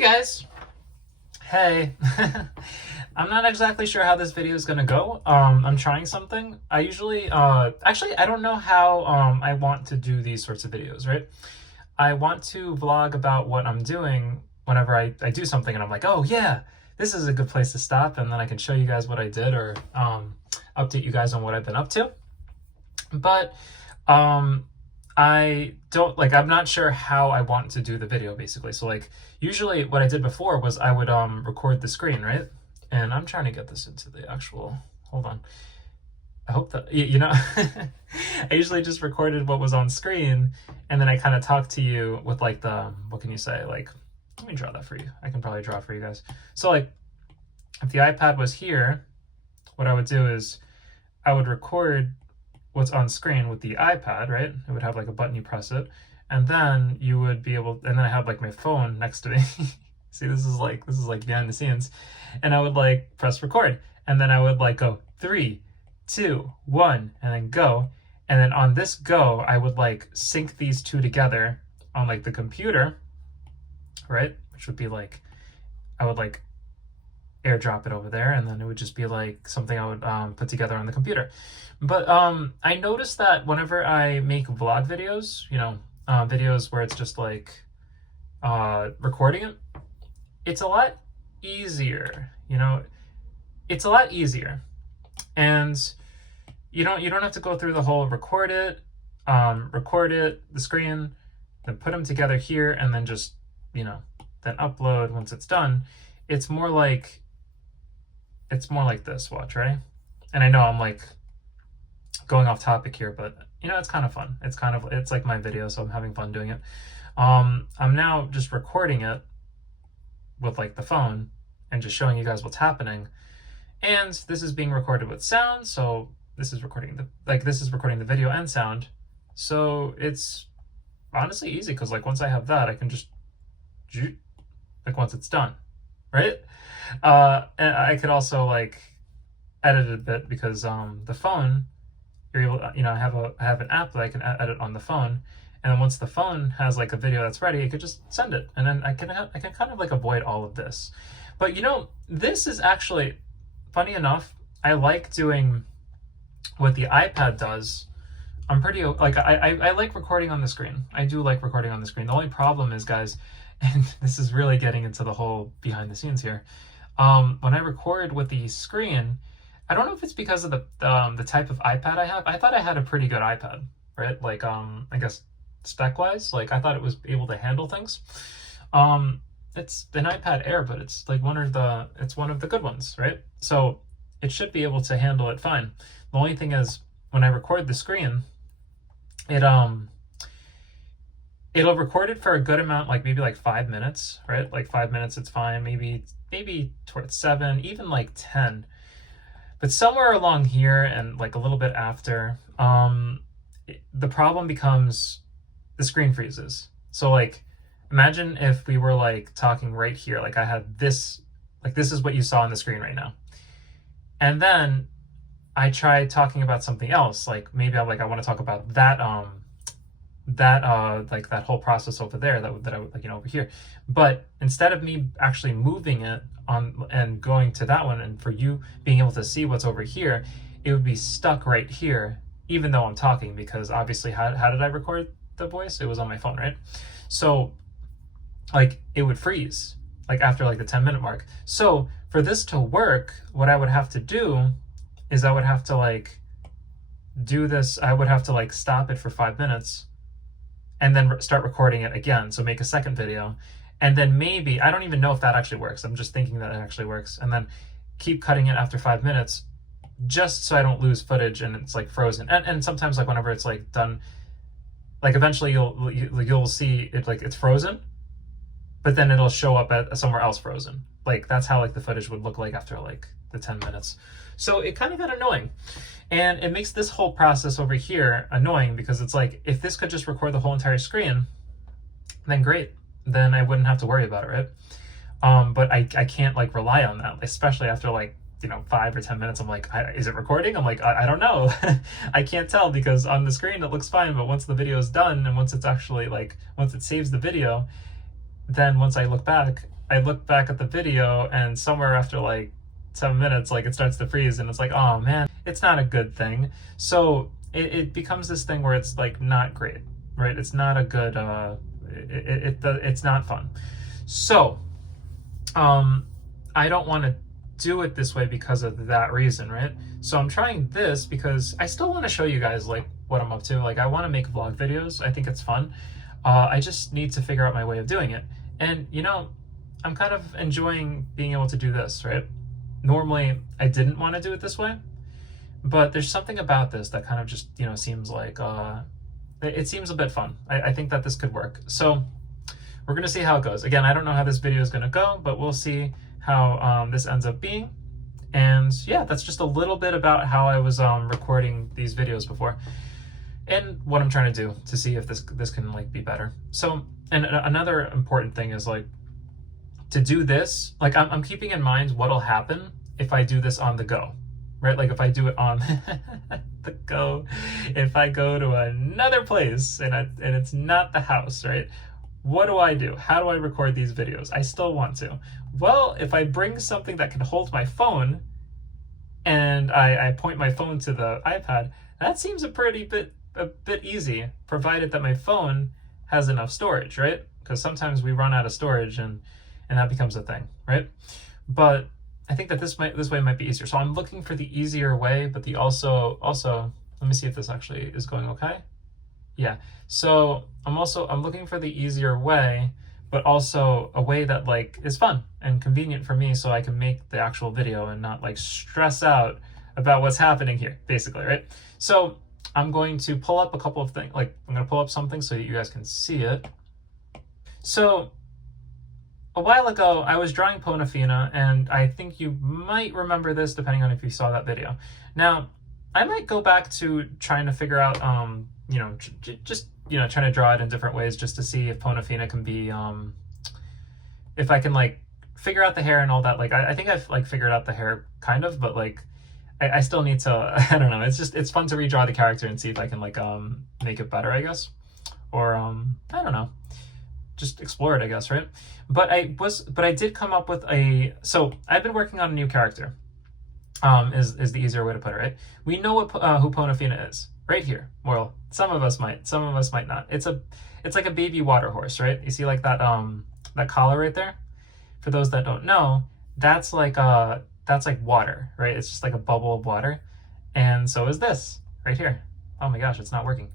Hey guys. Hey. I'm not exactly sure how this video is gonna go. I'm trying something. I usually, actually, I don't know how I want to do these sorts of videos, right? I want to vlog about what I'm doing whenever I do something and I'm like, oh yeah, this is a good place to stop, and then I can show you guys what I did or update you guys on what I've been up to. But I'm not sure how I want to do the video, basically. So like usually what I did before was I would record the screen, right? And I'm trying to get this into the actual, hold on. I hope that, I usually just recorded what was on screen, and then I kind of talked to you with like the, what can you say? Like, let me draw that for you. I can probably draw it for you guys. So like, if the iPad was here, what I would do is I would record what's on screen with the iPad, right? It would have like a button, you press it, and then you would be able, and then I have like my phone next to me. See, this is like behind the scenes. And I would like press record, and then I would like go 3, 2, 1, and then go. And then on this go, I would like sync these two together on like the computer, right? Which would be like, I would like airdrop it over there, and then it would just be like something I would put together on the computer. But I noticed that whenever I make vlog videos, videos where it's just like recording it, it's a lot easier, it's a lot easier. And you don't have to go through the whole record it, the screen, then put them together here, and then just, then upload once it's done. It's more like this, watch, right? And I know I'm like going off topic here, but it's kind of fun. It's like my video, so I'm having fun doing it. I'm now just recording it with like the phone and just showing you guys what's happening. And this is being recorded with sound, so this is recording the video and sound. So it's honestly easy, because like once I have that, I can just like once it's done, right? And I could also like edit it a bit, because the phone, you're able to, I have an app that I can edit on the phone, and then once the phone has like a video that's ready, I could just send it, and then I can kind of like avoid all of this. But this is actually, funny enough, I like doing what the iPad does. I'm pretty like I like recording on the screen. I do like recording on the screen. The only problem is, guys, and this is really getting into the whole behind the scenes here. When I record with the screen, I don't know if it's because of the type of iPad I have. I thought I had a pretty good iPad, right? Like, I guess spec-wise, like I thought it was able to handle things. It's an iPad Air, but it's like one of the good ones, right? So it should be able to handle it fine. The only thing is, when I record the screen, it'll record it for a good amount, like maybe like 5 minutes, right? Like 5 minutes, it's fine. Maybe towards 7, even like 10. But somewhere along here and like a little bit after, the problem becomes the screen freezes. So like, imagine if we were like talking right here, like I had this, like this is what you saw on the screen right now. And then I tried talking about something else, like maybe I want to talk about that, like that whole process over there that I would like, over here. But instead of me actually moving it on and going to that one, and for you being able to see what's over here, it would be stuck right here, even though I'm talking, because obviously how did I record the voice? It was on my phone, right? So like it would freeze like after like the 10-minute mark. So for this to work, what I would have to do is I would have to like do this. I would have to like stop it for 5 minutes and then start recording it again. So make a second video. And then maybe, I don't even know if that actually works. I'm just thinking that it actually works. And then keep cutting it after 5 minutes, just so I don't lose footage and it's like frozen. And sometimes like whenever it's like done, like eventually you'll see it like it's frozen, but then it'll show up at somewhere else frozen. Like that's how like the footage would look like after like the 10 minutes. So it kind of got annoying. And it makes this whole process over here annoying, because it's like, if this could just record the whole entire screen, then great. Then I wouldn't have to worry about it, right? But I can't like rely on that, especially after like, 5 or 10 minutes. I'm like, is it recording? I'm like, I don't know. I can't tell, because on the screen it looks fine, but once the video is done and once it's actually like, once it saves the video, then once I look back, I look back at the video and somewhere after like 7 minutes, like it starts to freeze and it's like, oh man, it's not a good thing. So it becomes this thing where it's like not great, right? It's not a good, it's not fun. So I don't want to do it this way because of that reason, right? So I'm trying this because I still want to show you guys like what I'm up to. Like I want to make vlog videos. I think it's fun. I just need to figure out my way of doing it. And you know, I'm kind of enjoying being able to do this, right? Normally I didn't want to do it this way, but there's something about this that kind of just, you know, seems like, it seems a bit fun. I think that this could work. So we're going to see how it goes. Again, I don't know how this video is going to go, but we'll see how this ends up being. And yeah, that's just a little bit about how I was recording these videos before and what I'm trying to do to see if this can like be better. So, and another important thing is like to do this, like I'm keeping in mind what'll happen if I do this on the go, right? Like if I do it on the go, if I go to another place and it's not the house, right? What do I do? How do I record these videos? I still want to. Well, if I bring something that can hold my phone and I point my phone to the iPad, that seems a bit easy, provided that my phone has enough storage, right? Because sometimes we run out of storage and that becomes a thing, right? But I think that this way might be easier. So I'm looking for the easier way, but the also let me see if this actually is going okay. Yeah, so I'm looking for the easier way, but also a way that like is fun and convenient for me so I can make the actual video and not like stress out about what's happening here, basically, right? So I'm going to pull up a couple of things, like I'm going to pull up something so that you guys can see it. So a while ago, I was drawing Ponafina, and I think you might remember this depending on if you saw that video. Now, I might go back to trying to figure out, you know, just, you know, trying to draw it in different ways just to see if Ponafina can be, if I can like figure out the hair and all that. Like, I think I've like figured out the hair kind of, but like, I still need to, I don't know. It's fun to redraw the character and see if I can like, make it better, I guess. Or, I don't know. Just explore it, I guess, right? But I did come up with so I've been working on a new character. Is the easier way to put it, right? We know what who Ponafina is right here. Well, some of us might not. It's like a baby water horse, right? You see like that that collar right there? For those that don't know, that's like water, right? It's just like a bubble of water. And so is this right here. Oh my gosh, it's not working.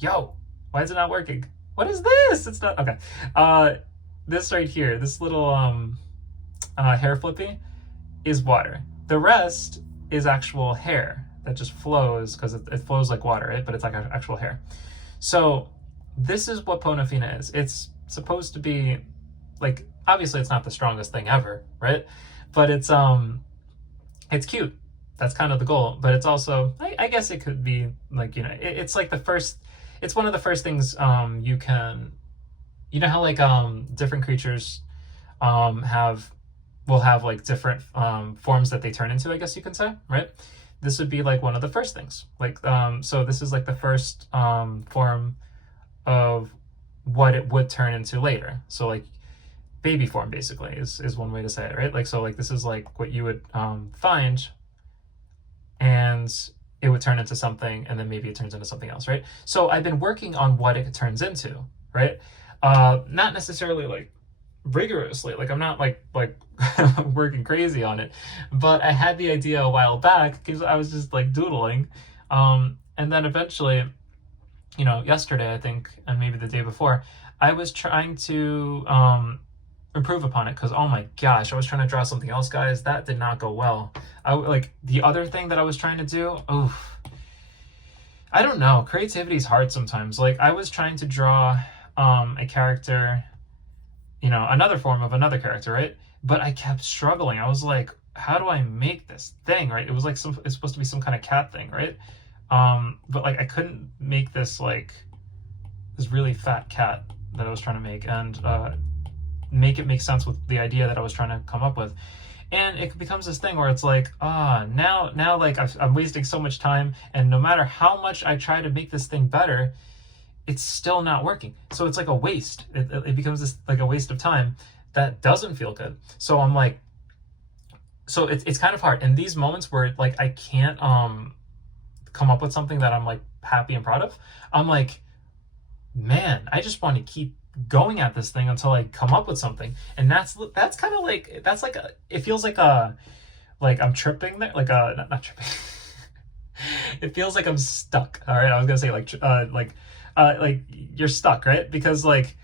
Yo, why is it not working? What is this? It's not okay. This right here, this little hair flippy is water. The rest is actual hair that just flows because it flows like water, right? But it's like actual hair. So this is what Ponafina is. It's supposed to be like, obviously it's not the strongest thing ever, right? But it's cute. That's kind of the goal. But it's also, I guess it could be like, you know, it's like it's one of the first things you can, you know how like different creatures will have like different forms that they turn into, I guess you can say, right? This would be like one of the first things. Like so this is like the first form of what it would turn into later. So like baby form basically is one way to say it, right? Like so like this is like what you would find and it would turn into something and then maybe it turns into something else, right? So I've been working on what it turns into, right? Not necessarily like rigorously, like I'm not like working crazy on it, but I had the idea a while back because I was just like doodling. And then eventually, you know, yesterday, I think, and maybe the day before, I was trying to improve upon it because, oh my gosh, I was trying to draw something else, guys. That did not go well. Like the other thing that I was trying to do, I don't know. Creativity is hard sometimes. Like I was trying to draw a character, you know, another form of another character, right? But I kept struggling. I was like, how do I make this thing, right? It was like it's supposed to be some kind of cat thing, right? But like I couldn't make this like this really fat cat that I was trying to make and make it make sense with the idea that I was trying to come up with. And it becomes this thing where it's like, now like I'm wasting so much time, and no matter how much I try to make this thing better, it's still not working. So it's like a waste. It becomes this like a waste of time that doesn't feel good. So I'm like, so it's kind of hard in these moments where like I can't come up with something that I'm like happy and proud of. I'm like, man, I just want to keep going at this thing until I come up with something. And that's kind of like, that's like it feels like I'm tripping there, like not tripping. It feels like I'm stuck. All right, I was gonna say like you're stuck, right? Because like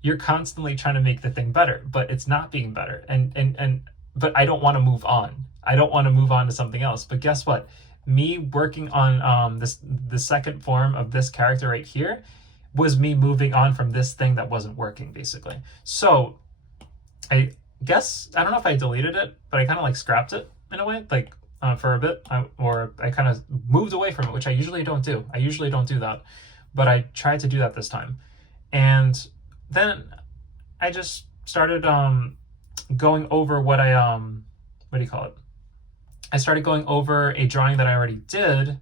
you're constantly trying to make the thing better, but it's not being better. And but I don't want to move on. I don't want to move on to something else. But guess what? Me working on the second form of this character right here was me moving on from this thing that wasn't working, basically. So I guess I don't know if I deleted it, but I kind of like scrapped it in a way, like for a bit, or I kind of moved away from it, which I usually don't do. I usually don't do that, but I tried to do that this time. And then I just started going over what I what do you call it? I started going over a drawing that I already did.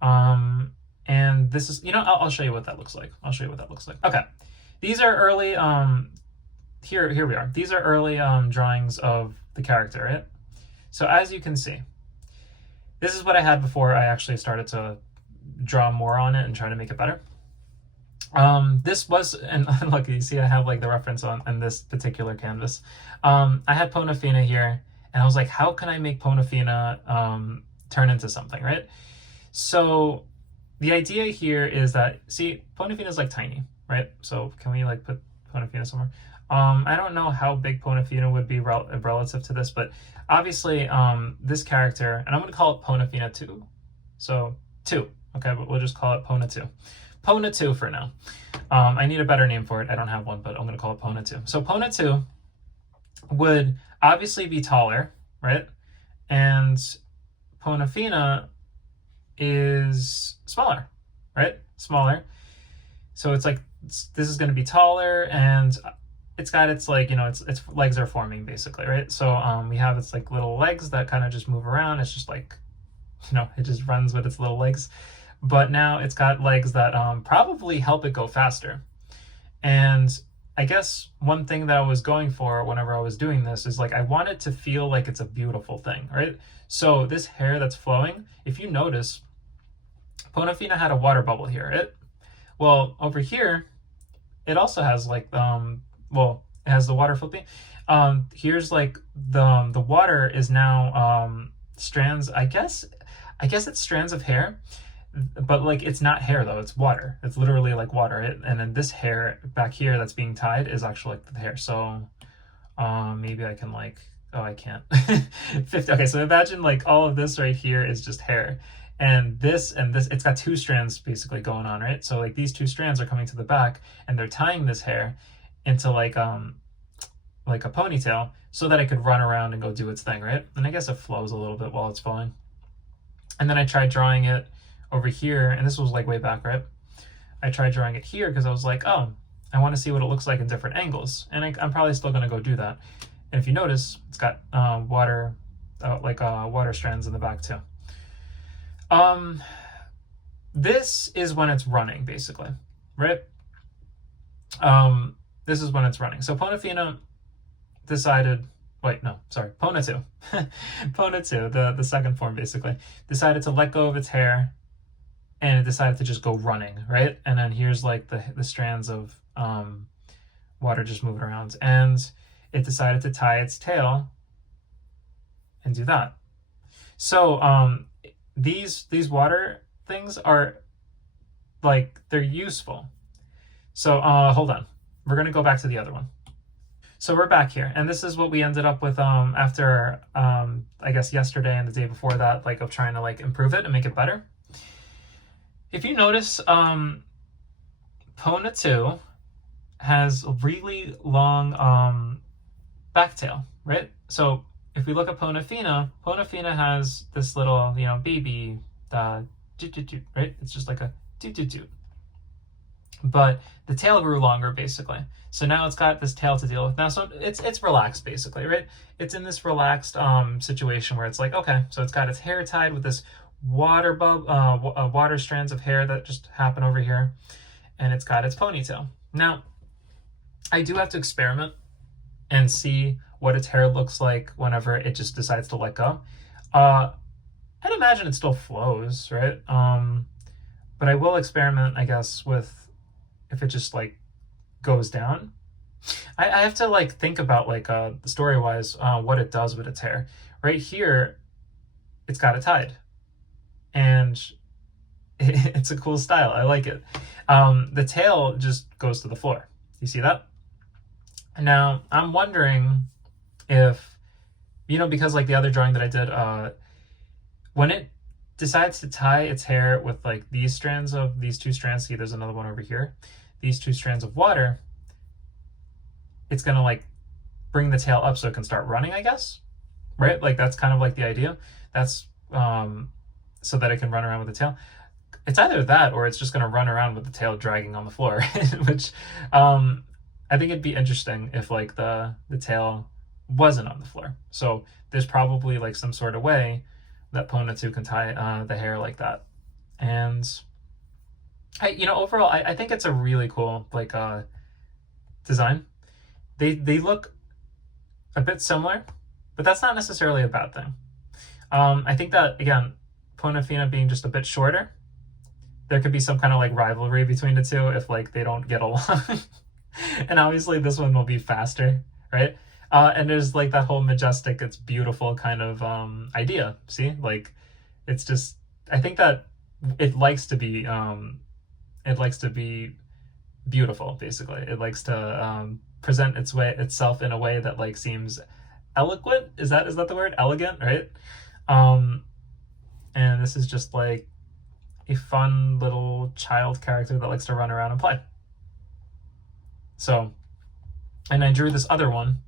And this is, I'll show you what that looks like. I'll show you what that looks like. Okay. These are early here we are. These are early drawings of the character, right? So as you can see, this is what I had before I actually started to draw more on it and try to make it better. This was, and look, you see I have like the reference on this particular canvas. I had Ponafina here, and I was like, how can I make Ponafina turn into something, right? So the idea here is that, see, Ponafina is like tiny, right? So can we like put Ponafina somewhere? I don't know how big Ponafina would be relative to this, but obviously this character, and I'm going to call it Ponafina 2. So 2, okay, but we'll just call it Pona 2. Pona 2 for now. I need a better name for it. I don't have one, but I'm going to call it Pona 2. So Pona 2 would obviously be taller, right? And Ponafina is smaller, right? Smaller. So it's like, this is going to be taller, and it's got its like, its legs are forming basically, right? So we have its like little legs that kind of just move around. It's just like, it just runs with its little legs. But now it's got legs that probably help it go faster. And I guess one thing that I was going for whenever I was doing this is like, I want it to feel like it's a beautiful thing, right? So this hair that's flowing, if you notice, Ponafina had a water bubble here, right? Well, over here, it also has like, well, it has the water flipping. Here's like the water is now strands, I guess it's strands of hair, but like it's not hair though, it's water. It's literally like water. And then this hair back here that's being tied is actually like the hair. So maybe I can like, oh, I can't. 50. Okay, so imagine like all of this right here is just hair. And this, it's got two strands basically going on, right? So like these two strands are coming to the back, and they're tying this hair into like a ponytail so that it could run around and go do its thing, right? And I guess it flows a little bit while it's flowing. And then I tried drawing it over here, and this was like way back, right? I tried drawing it here because I was like, oh, I want to see what it looks like in different angles. And I'm probably still going to go do that. And if you notice, it's got water strands in the back too. This is when it's running, basically, right? This is when it's running. So Ponafina decided, Pona 2. Pona 2, the second form, basically, decided to let go of its hair, and it decided to just go running, right? And then here's like the strands of water just moving around, and it decided to tie its tail and do that. So these water things are like, they're useful. So hold on, we're gonna go back to the other one. So we're back here, and this is what we ended up with after I guess yesterday and the day before that, like of trying to like improve it and make it better. If you notice, Pona 2 has a really long back tail, right? So if we look at Ponafina, Ponafina has this little, baby, right? It's just like a doot. But the tail grew longer, basically. So now it's got this tail to deal with now. So it's relaxed, basically, right? It's in this relaxed situation where it's like, okay, so it's got its hair tied with this water strands of hair that just happen over here, and it's got its ponytail. Now, I do have to experiment and see what its hair looks like whenever it just decides to let go. I'd imagine it still flows, right? But I will experiment, I guess, with if it just like goes down. I have to like think about like story wise what it does with its hair. Right here, it's got it tied, and it's a cool style. I like it. The tail just goes to the floor. You see that? Now I'm wondering if, you know, because like the other drawing that I did, when it decides to tie its hair with like these two strands, see there's another one over here, these two strands of water, it's gonna like bring the tail up so it can start running, I guess, right? Like that's kind of like the idea. That's so that it can run around with the tail. It's either that or it's just gonna run around with the tail dragging on the floor, which I think it'd be interesting if like the tail wasn't on the floor. So there's probably like some sort of way that Pona 2 can tie the hair like that. And overall, I think it's a really cool like design. They look a bit similar, but that's not necessarily a bad thing. I think that, again, Ponafina being just a bit shorter, there could be some kind of like rivalry between the two if like they don't get along. And obviously this one will be faster, right? And there's like that whole majestic, it's beautiful kind of idea. See, like it's just, I think that it likes to be beautiful. Basically, it likes to present itself in a way that like seems eloquent. Is that the word? Elegant, right? And this is just like a fun little child character that likes to run around and play. So, and I drew this other one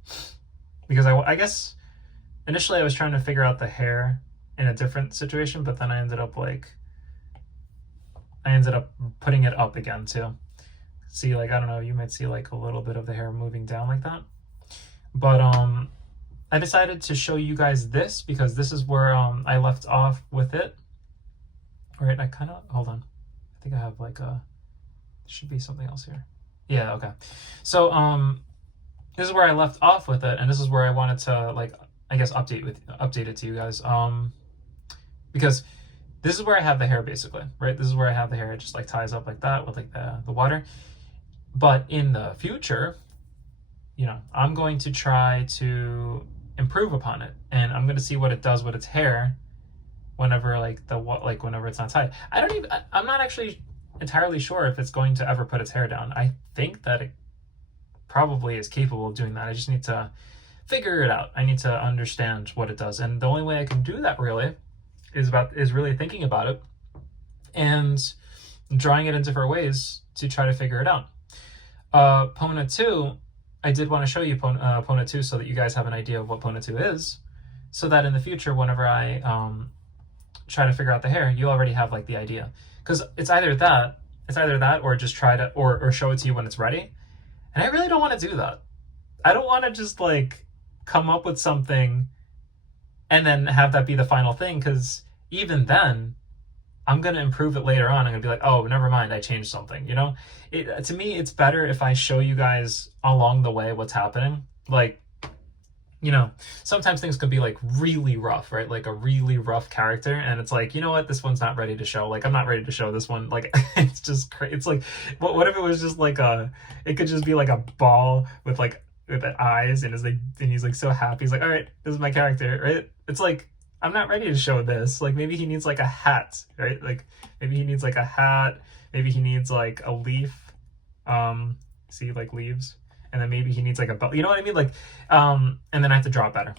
because I guess initially I was trying to figure out the hair in a different situation, but then I ended up putting it up again too. See, like, I don't know, you might see like a little bit of the hair moving down like that. But I decided to show you guys this because this is where I left off with it. All right, hold on. I think I have like should be something else here. Yeah, okay. So this is where I left off with it, and this is where I wanted to like, I guess, update it to you guys. Because this is where I have the hair basically, right? This is where I have the hair. It just like ties up like that with like the water. But in the future, you know, I'm going to try to improve upon it, and I'm going to see what it does with its hair whenever whenever it's not tied. I'm not actually entirely sure if it's going to ever put its hair down. I think that it probably is capable of doing that. I just need to figure it out. I need to understand what it does, and the only way I can do that really is really thinking about it and drawing it in different ways to try to figure it out. Pona 2, I did want to show you Pona 2 so that you guys have an idea of what Pona 2 is, so that in the future, whenever I try to figure out the hair, you already have like the idea. Because it's either that or just try to or show it to you when it's ready. And I really don't want to do that. I don't want to just like come up with something and then have that be the final thing, because even then I'm going to improve it later on. I'm going to be like, oh, never mind, I changed something, you know? To me, it's better if I show you guys along the way what's happening. Like, you know, sometimes things can be like really rough, right? Like a really rough character, and it's like, you know what, this one's not ready to show. Like, I'm not ready to show this one. Like, it's just crazy. It's like, what if it was just like it could just be like a ball with eyes, and he's like so happy. He's like, all right, this is my character, right? It's like, I'm not ready to show this. Like, maybe he needs like a hat, right? Like, maybe he needs like a hat. Maybe he needs like a leaf. See, like leaves. And then maybe he needs like a belt. You know what I mean? Like, and then I have to draw it better.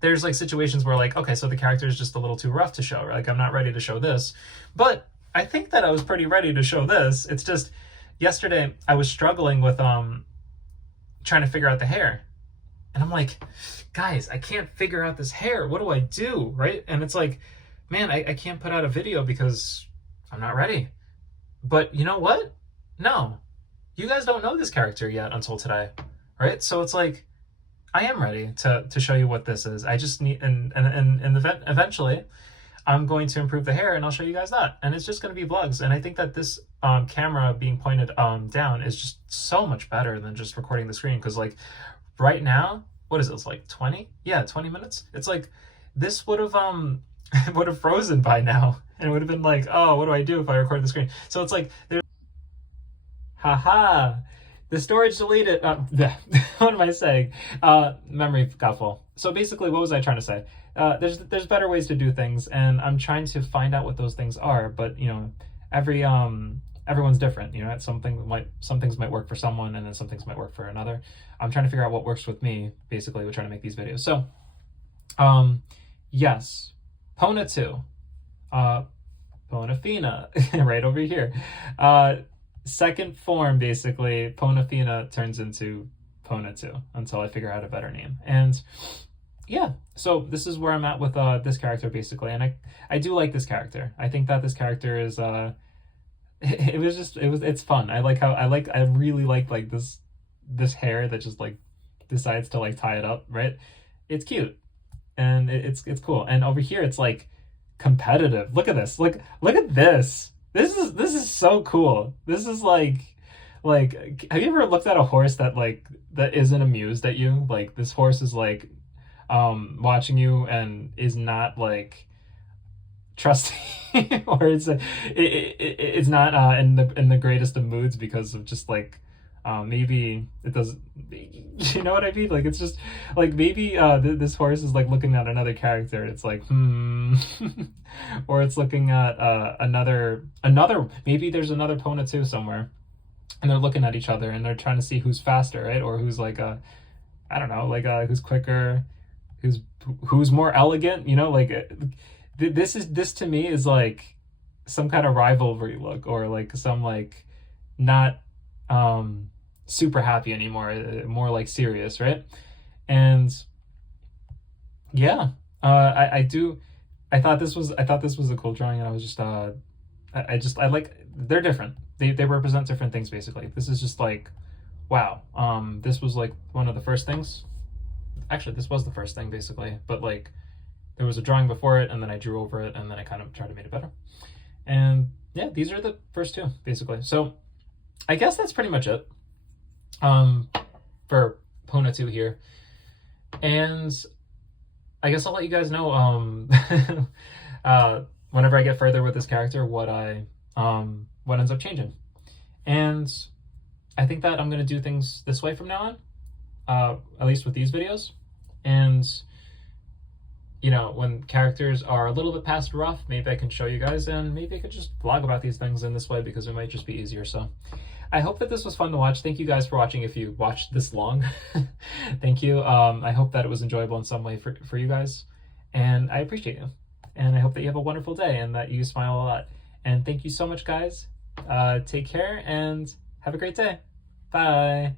There's like situations where like, okay, so the character is just a little too rough to show. Like, I'm not ready to show this. But I think that I was pretty ready to show this. It's just, yesterday I was struggling with trying to figure out the hair. And I'm like, guys, I can't figure out this hair. What do I do, right? And it's like, man, I can't put out a video because I'm not ready. But you know what? No, you guys don't know this character yet until today, right? So it's like, I am ready to show you what this is. I just need, and eventually I'm going to improve the hair and I'll show you guys that. And it's just going to be vlogs. And I think that this camera being pointed down is just so much better than just recording the screen. Because like right now, what is it? It's like 20? Yeah, 20 minutes. It's like this would have would have frozen by now. And it would have been like, oh, what do I do if I record the screen? So it's like, there's, haha, the storage deleted. What am I saying? Memory got full. So basically, what was I trying to say? There's better ways to do things, and I'm trying to find out what those things are. But you know, everyone's different. You know, some things might work for someone, and then some things might work for another. I'm trying to figure out what works with me. Basically, we're trying to make these videos. So, yes, Pona 2, Ponafina, right over here. Second form, basically, Ponafina turns into Pona 2 until I figure out a better name. And yeah, so this is where I'm at with this character, basically. And I do like this character. I think that this character is it's fun. I really like this hair that just like decides to like tie it up, right? It's cute. And it's cool. And over here it's like competitive. Look at this. Look at this. This is so cool. This is like have you ever looked at a horse that isn't amused at you? Like this horse is like watching you and is not like trusting or it's not in the greatest of moods because of just like maybe it doesn't, you know what I mean? Like it's just like maybe this horse is like looking at another character. It's like or it's looking at another maybe there's another Pona 2 somewhere, and they're looking at each other and they're trying to see who's faster, right? Or who's like I don't know, like who's quicker, who's more elegant, you know? Like this to me is like some kind of rivalry look, or like some like not super happy anymore, more like serious, right? And yeah, I thought this was a cool drawing, and I was just I like, they're different. They represent different things, basically. This is just like, wow. This was like one of the first things. Actually, this was the first thing, basically, but like there was a drawing before it, and then I drew over it, and then I kind of tried to make it better. And yeah, these are the first two, basically. So I guess that's pretty much it for Pona 2 here. And I guess I'll let you guys know whenever I get further with this character what ends up changing. And I think that I'm going to do things this way from now on, at least with these videos. And you know, when characters are a little bit past rough, maybe I can show you guys, and maybe I could just vlog about these things in this way because it might just be easier. So I hope that this was fun to watch. Thank you guys for watching if you watched this long. Thank you. I hope that it was enjoyable in some way for you guys, and I appreciate you. And I hope that you have a wonderful day and that you smile a lot. And thank you so much, guys. Take care and have a great day. Bye.